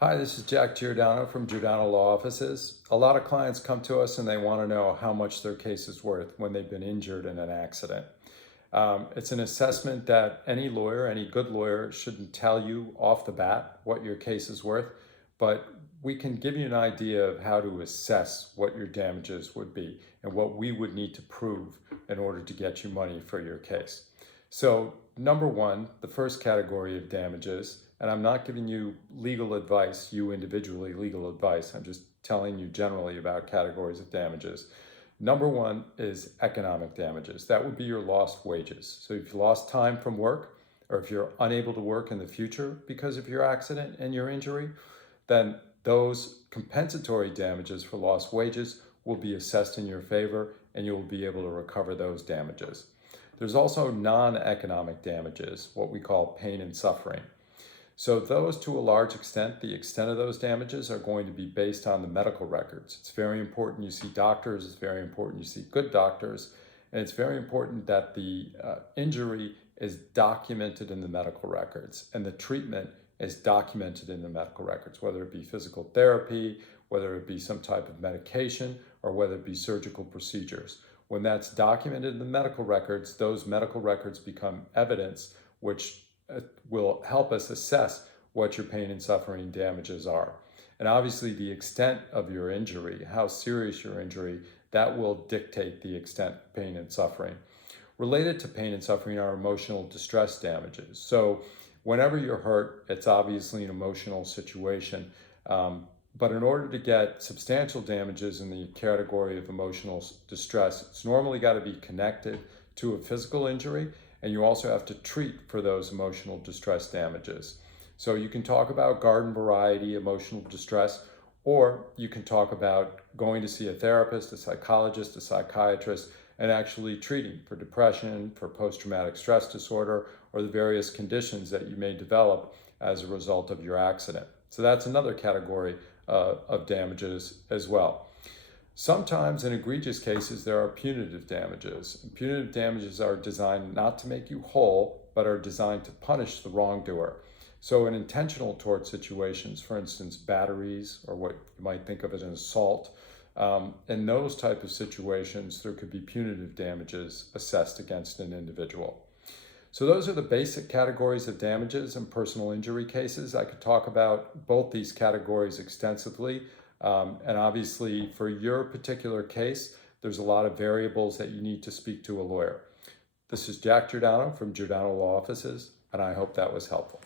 Hi, this is Jack Giordano from Giordano Law Offices. A lot of clients come to us and they want to know how much their case is worth when they've been injured in an accident. It's an assessment that any lawyer, any good lawyer, shouldn't tell you off the bat what your case is worth, but we can give you an idea of how to assess what your damages would be and what we would need to prove in order to get you money for your case. So, number one, the first category of damages, and I'm not giving you legal advice, you individually legal advice, I'm just telling you generally about categories of damages. Number one is economic damages. That would be your lost wages. So if you lost time from work, or if you're unable to work in the future because of your accident and your injury, then those compensatory damages for lost wages will be assessed in your favor and you will be able to recover those damages. There's also non-economic damages, what we call pain and suffering. So those, to a large extent, the extent of those damages are going to be based on the medical records. It's very important you see doctors, it's very important you see good doctors, and it's very important that the injury is documented in the medical records and the treatment is documented in the medical records, whether it be physical therapy, whether it be some type of medication, or whether it be surgical procedures. When that's documented in the medical records, those medical records become evidence which will help us assess what your pain and suffering damages are. And obviously the extent of your injury, how serious your injury, that will dictate the extent of pain and suffering. Related to pain and suffering are emotional distress damages. So whenever you're hurt, it's obviously an emotional situation. But in order to get substantial damages in the category of emotional distress, it's normally got to be connected to a physical injury, and you also have to treat for those emotional distress damages. So you can talk about garden variety emotional distress, or you can talk about going to see a therapist, a psychologist, a psychiatrist, and actually treating for depression, for post-traumatic stress disorder, or the various conditions that you may develop as a result of your accident. So that's another category of damages as well. Sometimes in egregious cases, there are punitive damages. And punitive damages are designed not to make you whole, but are designed to punish the wrongdoer. So in intentional tort situations, for instance, batteries, or what you might think of as an assault, in those type of situations, there could be punitive damages assessed against an individual. So those are the basic categories of damages in personal injury cases. I could talk about both these categories extensively. And obviously for your particular case, there's a lot of variables that you need to speak to a lawyer. This is Jack Giordano from Giordano Law Offices, and I hope that was helpful.